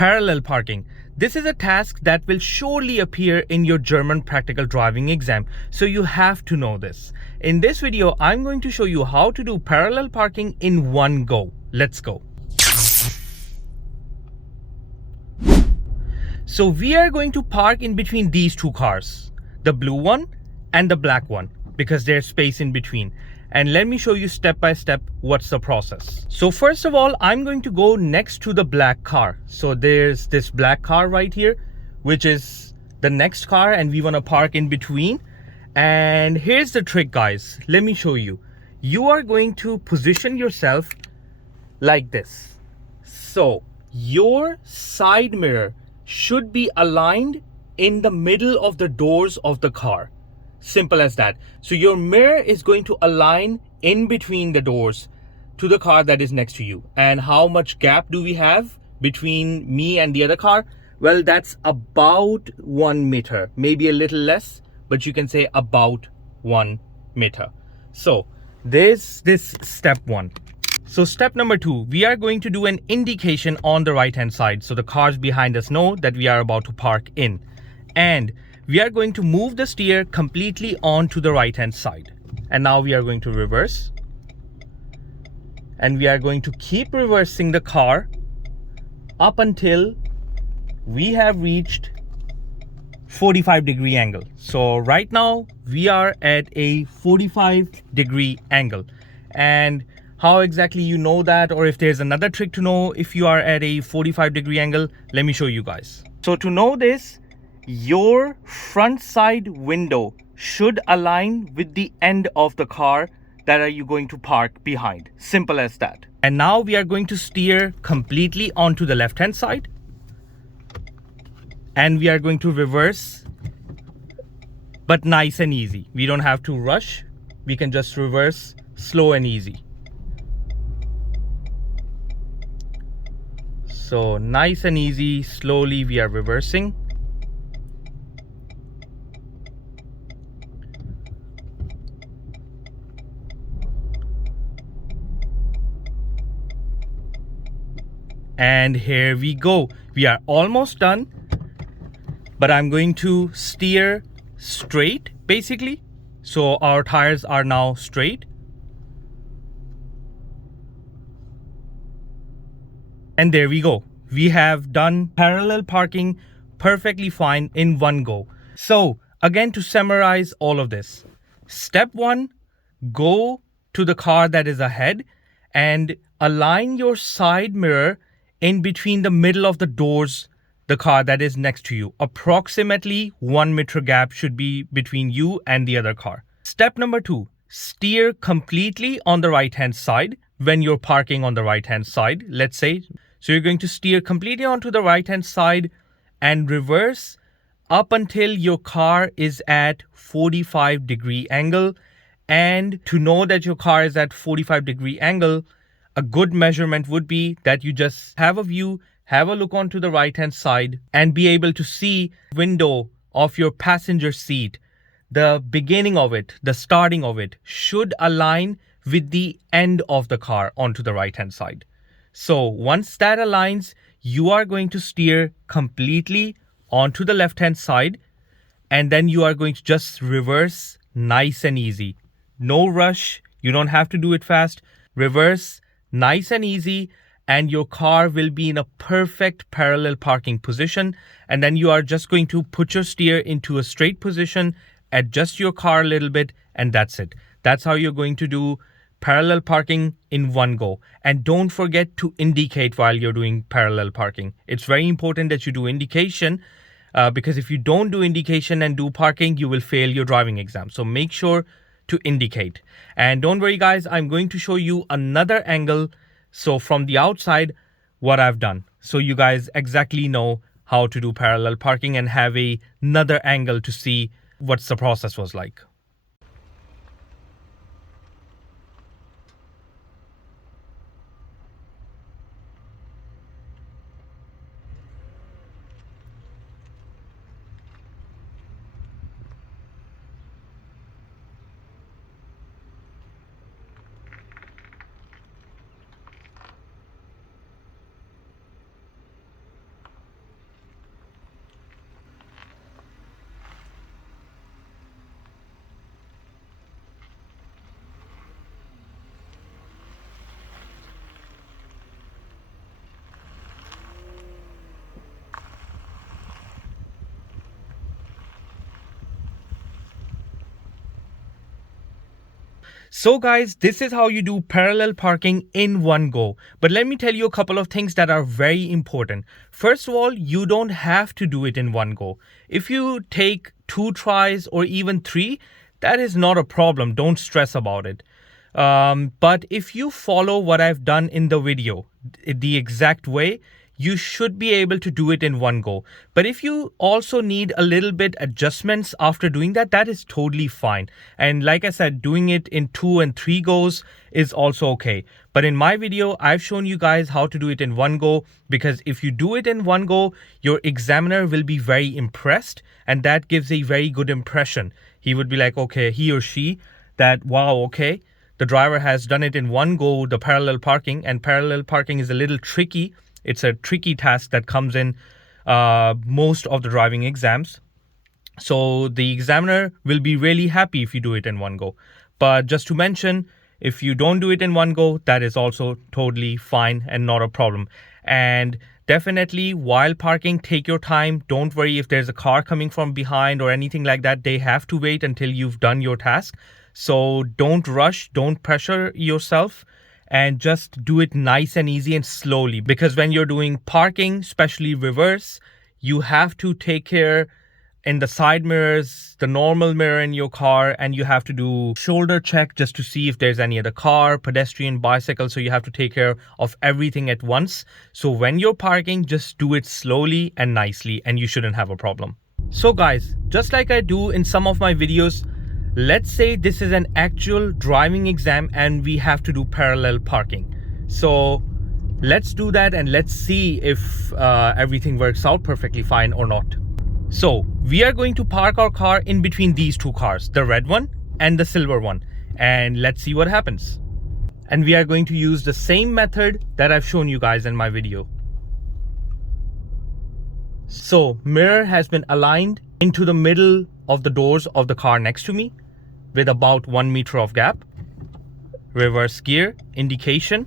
Parallel parking. This is a task that will surely appear in your German practical driving exam, so you have to know this. In this video, I'm going to show you how to do parallel parking in one go. Let's go. So we are going to park in between these two cars, the blue one and the black one, because there's space in between. And let me show you step by step what's the process. So first of all, I'm going to go next to the black car. So there's this black car right here, which is the next car, and we want to park in between. And here's the trick, guys. Let me show you. You are going to position yourself like this. So your side mirror should be aligned in the middle of the doors of the car. Simple as that. So your mirror is going to align in between the doors to the car that is next to you. And how much gap do we have between me and the other car? Well, that's about 1 meter, maybe a little less, but you can say about 1 meter. So there's this step one. So step number 2, we are going to do an indication on the right hand side, so the cars behind us know that we are about to park in. And we are going to move the steer completely onto the right hand side. And now we are going to reverse. And we are going to keep reversing the car up until we have reached 45-degree angle. So right now we are at a 45-degree angle. And how exactly you know that, or if there's another trick to know if you are at a 45-degree angle, let me show you guys. So to know this, your front side window should align with the end of the car that are you going to park behind. Simple as that. And now we are going to steer completely onto the left hand side. And we are going to reverse, but nice and easy. We don't have to rush. We can just reverse slow and easy. So nice and easy, slowly we are reversing. And here we go. We are almost done, but I'm going to steer straight basically. So our tires are now straight. And there we go. We have done parallel parking perfectly fine in one go. So again, to summarize all of this, step 1, go to the car that is ahead and align your side mirror in between the middle of the doors, the car that is next to you. Approximately 1 meter gap should be between you and the other car. Step number 2, steer completely on the right hand side when you're parking on the right hand side, let's say. So you're going to steer completely onto the right hand side and reverse up until your car is at 45-degree angle. And to know that your car is at 45-degree angle, a good measurement would be that you just have a view, have a look onto the right hand side and be able to see window of your passenger seat. The beginning of it, the starting of it should align with the end of the car onto the right hand side. So once that aligns, you are going to steer completely onto the left hand side, and then you are going to just reverse nice and easy. No rush. You don't have to do it fast. Reverse nice and easy, and your car will be in a perfect parallel parking position. And then you are just going to put your steer into a straight position, adjust your car a little bit, and that's it. That's how you're going to do parallel parking in one go. And don't forget to indicate while you're doing parallel parking. It's very important that you do indication, because if you don't do indication and do parking, you will fail your driving exam. So make sure to indicate. And don't worry guys, I'm going to show you another angle, so from the outside, what I've done, so you guys exactly know how to do parallel parking and have another angle to see what the process was like. So guys, this is how you do parallel parking in one go. But let me tell you a couple of things that are very important. First of all, you don't have to do it in one go. If you take 2 tries or even 3, that is not a problem. Don't stress about it. But if you follow what I've done in the video, the exact way, you should be able to do it in one go. But if you also need a little bit adjustments after doing that, that is totally fine. And like I said, doing it in 2 and 3 goes is also okay. But in my video, I've shown you guys how to do it in one go, because if you do it in one go, your examiner will be very impressed, and that gives a very good impression. He would be like, okay, he or she, that wow, okay, the driver has done it in one go, the parallel parking. And parallel parking is a little tricky. It's a tricky task that comes in most of the driving exams. So the examiner will be really happy if you do it in one go. But just to mention, if you don't do it in one go, that is also totally fine and not a problem. And definitely while parking, take your time. Don't worry if there's a car coming from behind or anything like that. They have to wait until you've done your task. So don't rush, don't pressure yourself, and just do it nice and easy and slowly. Because when you're doing parking, especially reverse, you have to take care in the side mirrors, the normal mirror in your car, and you have to do shoulder check just to see if there's any other car, pedestrian, bicycle. So you have to take care of everything at once. So when you're parking, just do it slowly and nicely, and you shouldn't have a problem. So guys, just like I do in some of my videos, let's say this is an actual driving exam and we have to do parallel parking. So let's do that and let's see if everything works out perfectly fine or not. So we are going to park our car in between these 2 cars, the red one and the silver one. And let's see what happens. And we are going to use the same method that I've shown you guys in my video. So mirror has been aligned into the middle of the doors of the car next to me with about 1 meter of gap. Reverse gear indication,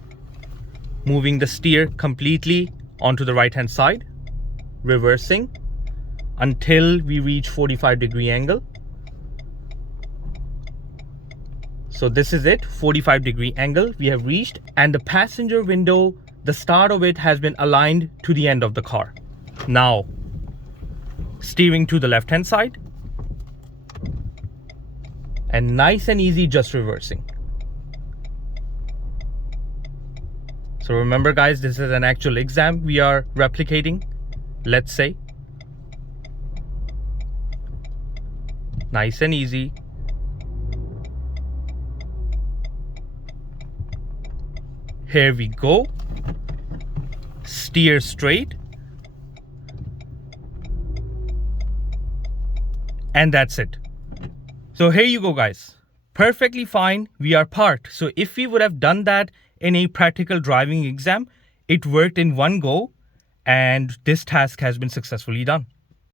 moving the steer completely onto the right hand side, reversing until we reach 45-degree angle. So this is it, 45-degree angle we have reached, and the passenger window, the start of it has been aligned to the end of the car. Now steering to the left hand side, and nice and easy, just reversing. So remember guys, this is an actual exam we are replicating, let's say. Nice and easy. Here we go. Steer straight. And that's it. So here you go guys. Perfectly fine, we are parked. So if we would have done that in a practical driving exam, it worked in one go and this task has been successfully done.